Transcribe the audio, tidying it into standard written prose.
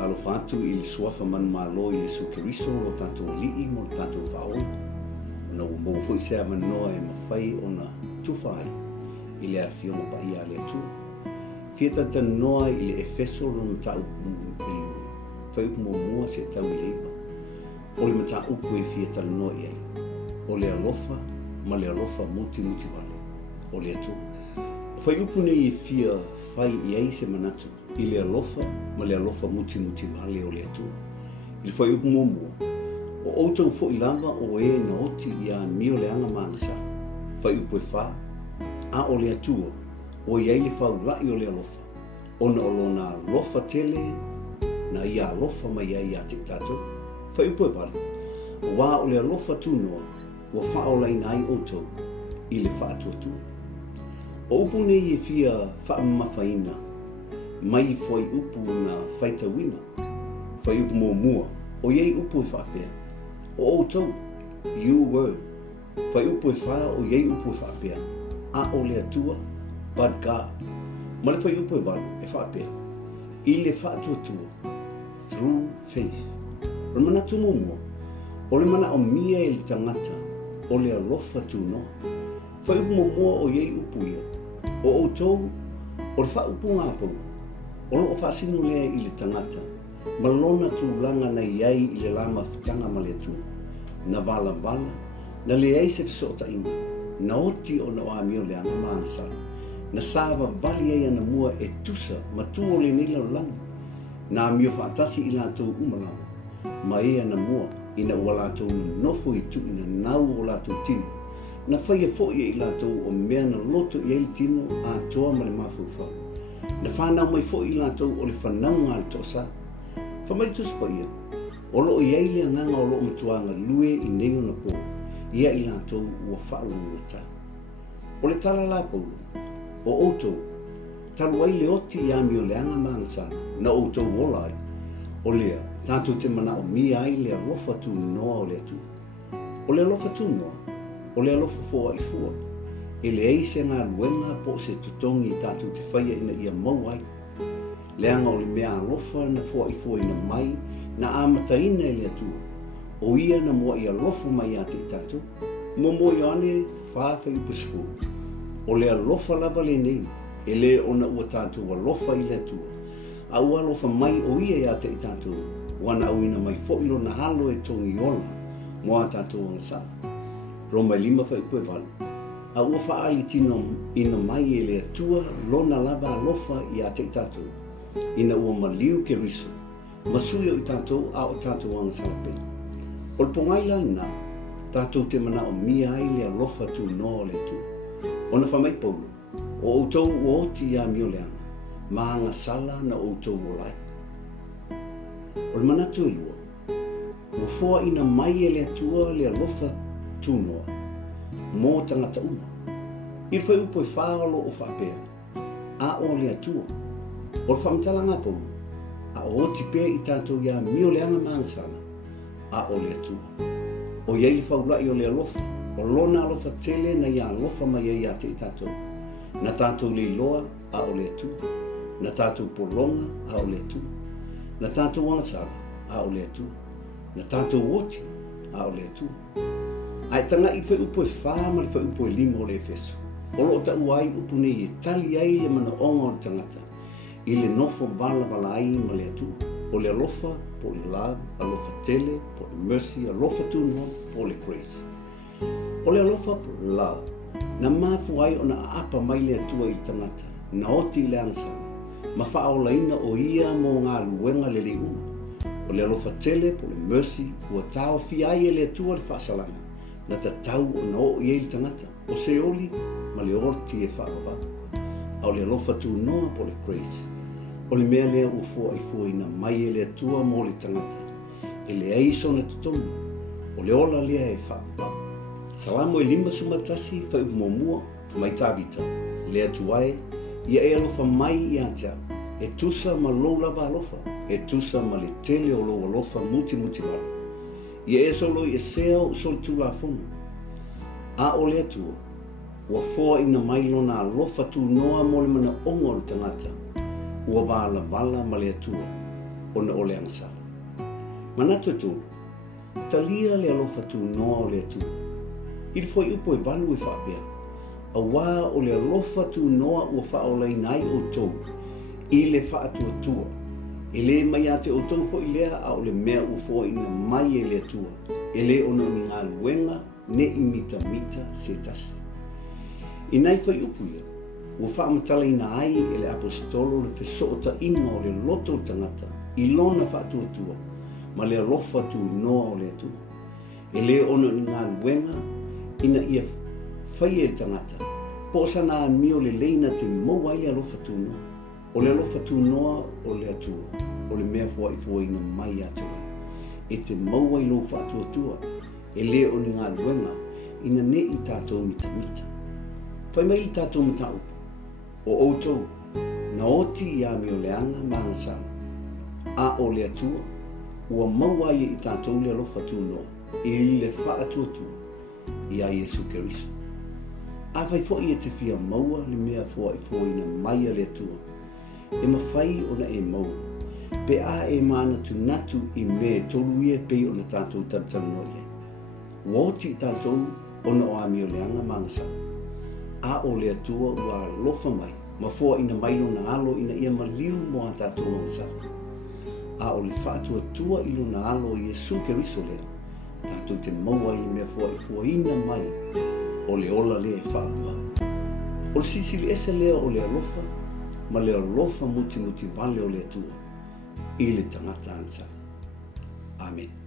Alofa atu I le suafa manumalo Iesu Keriso o tātou li'i mo tātou whaola. Na mo fo se manoa e mawhai o na tufai I le awhionga paia le atua. Fia noa I le Efeso lona taupu ilu. Whai upu mo mua se tau I leiva. O le mataupu e fia noa I ai. O le alofa ma le alofa mutimutivale. O le atua. Whai upu nei e fia whai I ai se manatu. I le alofa ma le alofa mutimutivale o le atua. I le whai upu mo mua. O outou fo I lava o e na oti I a mio le anga manasa. Whai upu e wha. A o le atua. O iai le whau lai o le alofa. Ona o lona alofa tele na ia alofa ma iai a te tato. Whai upu e wale. O wā o le alofa tūnoa. Ua whaola I nai outou. I le wha atuatua. O upu nei e fia wha mawhaina. Mai foi upu na whaita wina. Whai upu mo mua. O iei upu e whapea. O outou. You were. Whai upu e wha o iei upu e whapea. A o le atua. But God. Ma le whai upu e walu e whapea. I le whaatuatua. Through faith. O le mana tumo mua. O le mana o mia e le tangata. O le alofa tūnoa. Whai upu mo mua o iei upu ia. O outou. O le wha upu ngā pau. O lo o whaasino lea I le tangata. Ma lona tūlanga na iai I le lama whitanga ma le atua. Na vala vala. Na le ei se fisota inga. Na oti o na o amio le ana maanasa. Na sāwa vali ei ana mua e tusa ma tu o le nila o langa. Na amio whaatasi I lātou umalama. Ma e ana mua ina ua lātou nofo I tu ina nau o lātou tino. Na whaia fo I lātou o mea na loto I eili tino a toa ma le mawhauwhau. Na whanau mai fo I lātou o le whanau ngā le tosa. Whamai tusi paia. O loo I eili anganga o loo matuanga lue I neo na po. Ia I lātou ua whaalonga ta. O le tala la paulu. O outou, talu ai le oti I amio le anga maangasa na outou wolai. O lea, tātou te mana o mia ai le alofa tu noa o le atu. O le alofa tu noa, o le alofa foa I fua. E le eise ngā luenga po se tutongi I tātou te whaia ina ia mau ai. Le anga o le mea alofa na foa I fua ina mai na amata ina e le atua. O ia na mua I alofa mai a te tātou. Momo I ane whawhai upusfu. O le alofa lava le nei, e le ona ua tātou alofa I le atua. A ua alofa mai o ia ia te tātou, wana au ina mai fo'ilo na halo e tongi ola, moa tātou angasa. Roma 5 whai pue walu. A ua whaali tino ina mai e le atua, lona lava alofa I a te tātou. Ina ua maliu ke riso, masuia I tātou a o tātou angasa lape. O le pongaila na, tātou te mana o mia ai le alofa tu noa le atua. Ona whamai paulu, o outou o oti I a mio leana, maanga sala na outou o lai. O le manatu I lua, o foa ina mai e le atua le alofa tūnoa, mō tangata uma. I le whai upo e whaolo o whapea, a o le atua, o le whamatala ngā paulu, a o oti pēr I tātou I a mio leana maanga sala, a o le atua. O iei le whaulai o le alofa, o lona alofa tele na ia alofa mai ai a te I tātou. Na tātou le loa a o le atua. Na tātou polonga a o le atua. Na tātou wangasala a o le atua. Na tātou woti a o le atua. Ai tanga I whai upo e whāma le whai upo e 5 o le Efeso. O lo ta uai upu nei e tali ai le mana onga o le tangata. I le nofo vala vala ai ma le atua. O le alofa, po le love, alofa tele, po le mercy, alofa tūnoa, po le grace. O le alofa po le love, na mafu ai o na apa mai le atua I tangata, na oti I le ansana, ma whaolaina o ia mō ngā luenga le le uma. O le alofa tele po le mercy, ua tau fi ai e le atua le whaasalanga, na ta tau o na o I le tangata, o se oli, ma le orti e whaava. O le alofa tūnoa po le grace. O le mea lea ua fua I fua ina mai e le atua mō le tangata. E le eiso na tutongu. O le ola lea e whaapa. Salamo e 5 sumatasi whai upumomua whamai tāwita. Le atuae, ia e alofa mai I atea. E tusa ma lou lava alofa. E tusa ma le tele o lou alofa mutimutivale. Ia e solo I e sea o solo tūla fono. A o le atua, ua fua ina mai lona alofa tūnoa mo le mana ongo o le tangata. Ua vala vala ma le atua. ona o le angasala. Manatu tu, talia le alofa tu noa o le atu. Ili foi upo e valu e whaapea. A wā o le alofa tu noa ua whaolai nai o tau. I le whaatu atua. E le mai ate o tau foi lea a o le mea ufo ina mai e le atua. E le ona ni ngā luenga ne i mita se tasi. I nai whai upu ia, ua whaamatala ina ai e le apostolo le whesoota inga o le loto tangata i lona whaatu atua, ma le alofa tu noa o le atua. E le ona ni ngā luenga ina ia whai e tangata, po sana mio le leina te mauai le alofa tu noa. O le alofa tu noa o le atua, o le mea fua i fua ina mai atua. E te mauai lo whaatu atua, e le o ni ngā luenga ina ne i tātou mita. Whai mai i tātou Mataupu, o outou, na oti i a mio leanga mangasala. A o le atua, ua mauai i tātou le alofa tu noa, i le whaatu atua, i a Yesu Keriso. A whai fo i e te fia maua le mea fua i fua ina mai a le atua, e mawhai ona e mau, pe a e mana tu natu i me tolu ia pei ona tātou taratano ia. Woti i tātou ona o a mio leanga mangasala. A o le atua ua alofa mai, ma fua ina mailo na alo ina ia maliu mo a tātou mangasala. A o le whaatu atua ilo na alo i Yesu Keriso lea, tātou te maua i mea fua i fua ina mai, o le ola lea e whaapua. O le sisili ese lea o le alofa, ma le alofa mutimutivale o le atua, i le tangata ansa. Amen.